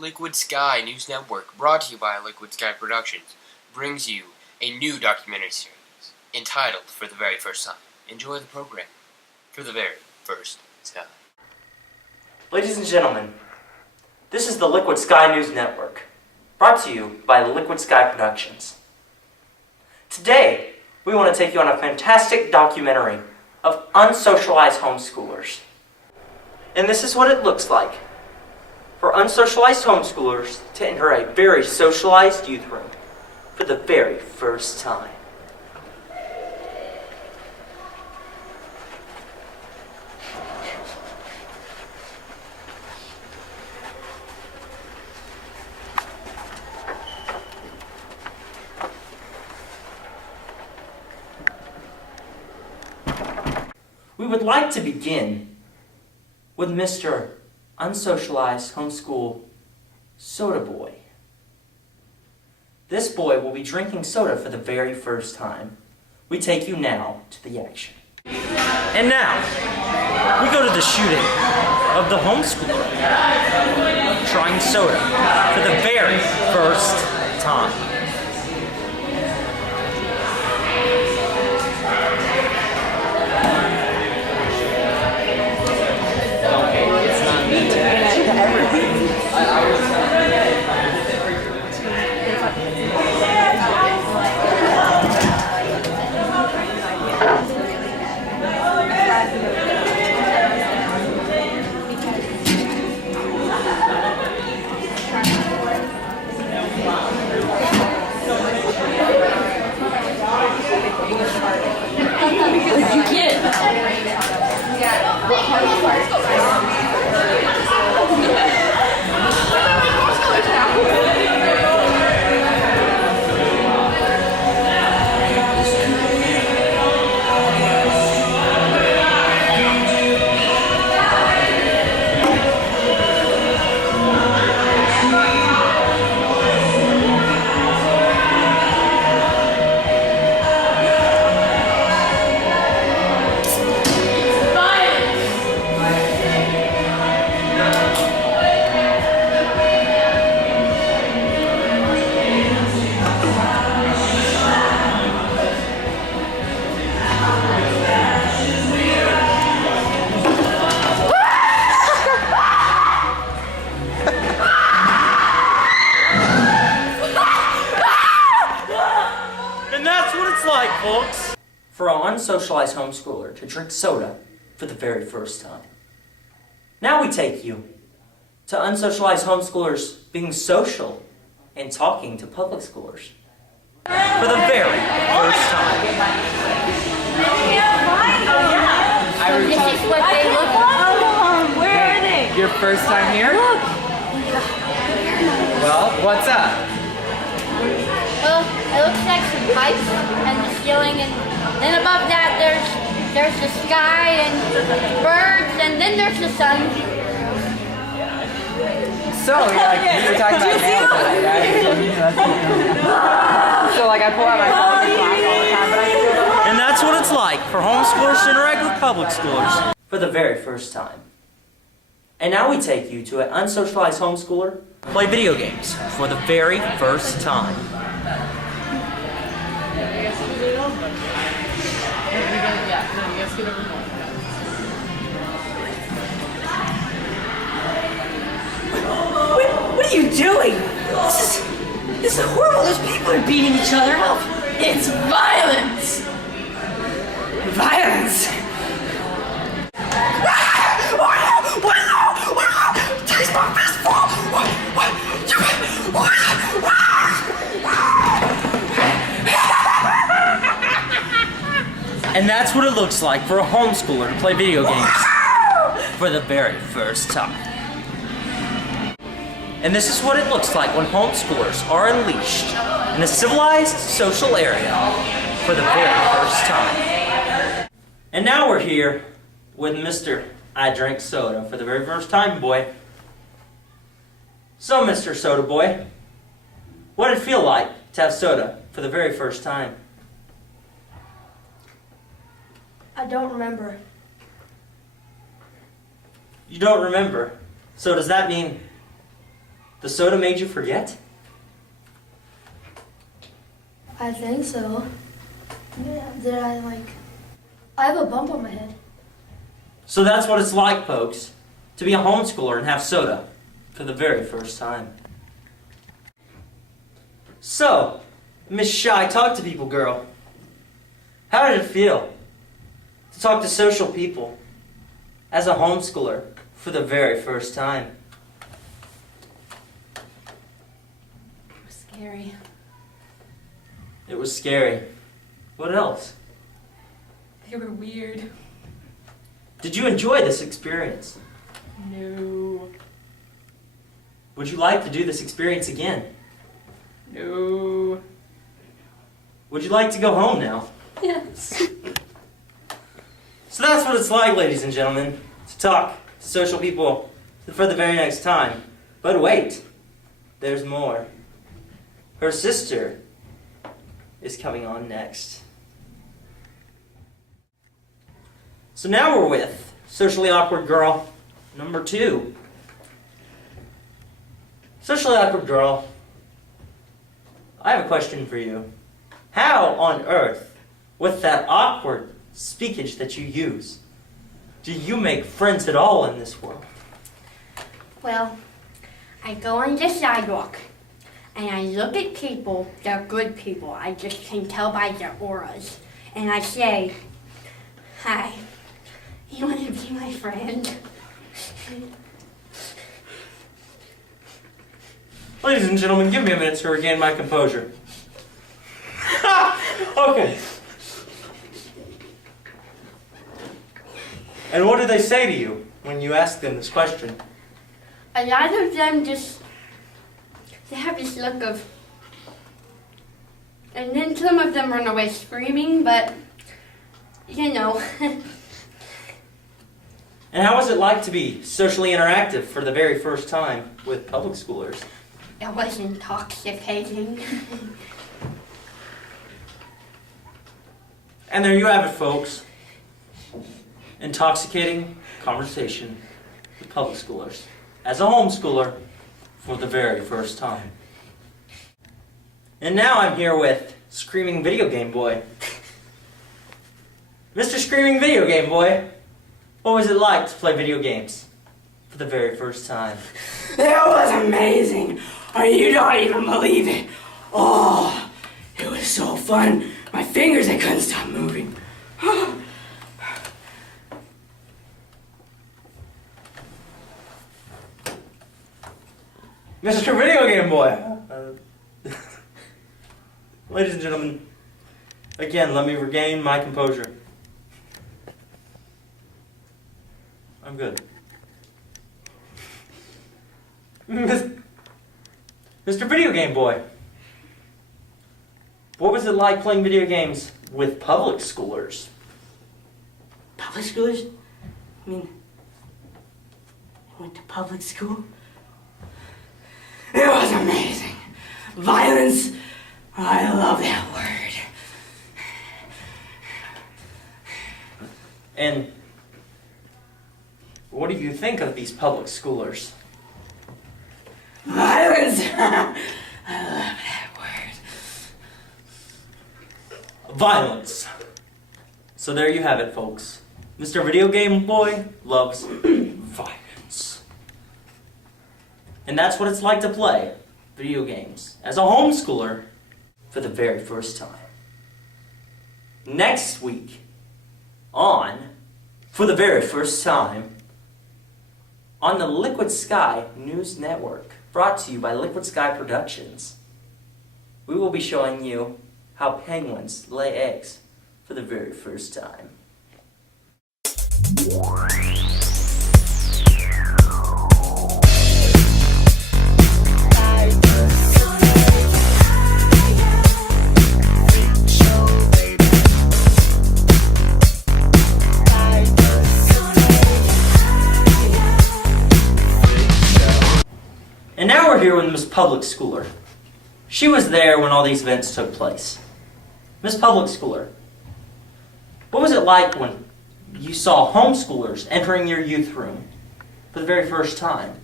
Liquid Sky News Network, brought to you by Liquid Sky Productions, brings you a new documentary series entitled For the Very First Time. Enjoy the program. For the very first time. Ladies and gentlemen, this is the Liquid Sky News Network, brought to you by Liquid Sky Productions. Today, we want to take you on a fantastic documentary of unsocialized homeschoolers. And this is what it looks like for unsocialized homeschoolers to enter a very socialized youth room for the very first time. We would like to begin with Mr. Unsocialized Homeschool Soda Boy. This boy will be drinking soda for the very first time. We take you now to the action. And now, we go to the shooting of the homeschooler trying soda for the very first time. What'd you get? And that's what it's like, folks, for an unsocialized homeschooler to drink soda for the very first time. Now we take you to unsocialized homeschoolers being social and talking to public schoolers for the very first time. This is what they look like. Where are they? Your first time here? Well, what's up? Well, it looks like some pipes and the ceiling, and then above that there's the sky and birds, and then there's the sun. So, you were talking about NASA, right? So, I pull out my phone and class all the time, but I still... And that's what it's like for homeschoolers to interact with public schoolers for the very first time. And now we take you to an unsocialized homeschooler play video games for the very first time. What are you doing? This is horrible. Those people are beating each other up. It's violence. Violence. Taste my fistful. And that's what it looks like for a homeschooler to play video games for the very first time. And this is what it looks like when homeschoolers are unleashed in a civilized social area for the very first time. And now we're here with Mr. I Drink Soda for the very first time, boy. So, Mr. Soda Boy, what did it feel like to have soda for the very first time? I don't remember. You don't remember. So does that mean The soda made you forget? I think so. Yeah, did I have a bump on my head. So that's what it's like, folks, to be a homeschooler and have soda for the very first time. So, Miss Shy, talk to people girl. How did it feel to talk to social people as a homeschooler for the very first time? It was scary. It was scary. What else? They were weird. Did you enjoy this experience? No. Would you like to do this experience again? No. Would you like to go home now? Yes. So that's what it's like, ladies and gentlemen, to talk to social people for the very next time. But wait, there's more. Her sister is coming on next. So now we're with Socially Awkward Girl number 2. Socially Awkward Girl, I have a question for you. How on earth, with that awkward speakage that you use, do you make friends at all in this world? Well, I go on the sidewalk and I look at people, they're good people. I just can tell by their auras. And I say, "Hi, you want to be my friend?" Ladies and gentlemen, give me a minute to regain my composure. Okay. And what do they say to you when you ask them this question? A lot of them they have this look of, and then some of them run away screaming, but, you know. And how was it like to be socially interactive for the very first time with public schoolers? It was intoxicating. And there you have it, folks. Intoxicating conversation with public schoolers as a homeschooler for the very first time. And now I'm here with Screaming Video Game Boy. Mr. Screaming Video Game Boy, what was it like to play video games for the very first time? It was amazing. Oh, you don't even believe it. Oh, it was so fun. My fingers, I couldn't stop moving. Mr. Video Game Boy! Ladies and gentlemen, again, let me regain my composure. I'm good. Mr. Video Game Boy, what was it like playing video games with public schoolers? Public schoolers? I mean, I went to public school. It was amazing. Violence, I love that word. And what do you think of these public schoolers? Violence, I love that word. Violence. So there you have it, folks. Mr. Video Game Boy loves violence. And that's what it's like to play video games as a homeschooler for the very first time. Next week on For the Very First Time on the Liquid Sky News Network, brought to you by Liquid Sky Productions, we will be showing you how penguins lay eggs for the very first time. And now we're here with Miss Public Schooler. She was there when all these events took place. Miss Public Schooler, what was it like when you saw homeschoolers entering your youth room for the very first time?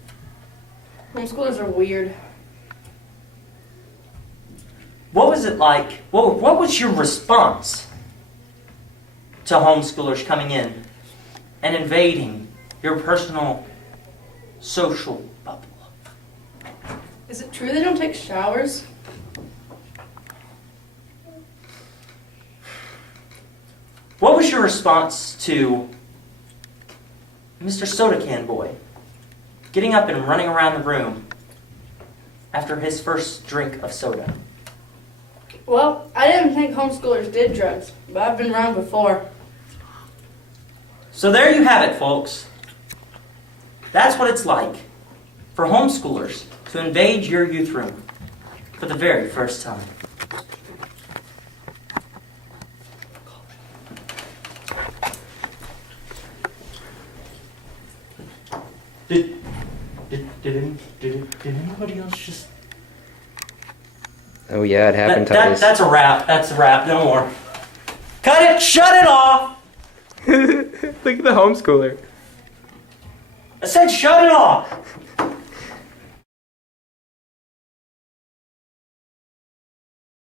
Homeschoolers are weird. What was it like? What was your response to homeschoolers coming in and invading your personal social bubble? Is it true they don't take showers? What was your response to Mr. Soda Can Boy getting up and running around the room after his first drink of soda? Well, I didn't think homeschoolers did drugs, but I've been around before. So there you have it, folks. That's what it's like for homeschoolers to invade your youth room for the very first time. Did anybody else just... Oh yeah, it happened, Titus. That's a wrap. That's a wrap. No more. Cut it! Shut it off! Look at the homeschooler. I said shut it off!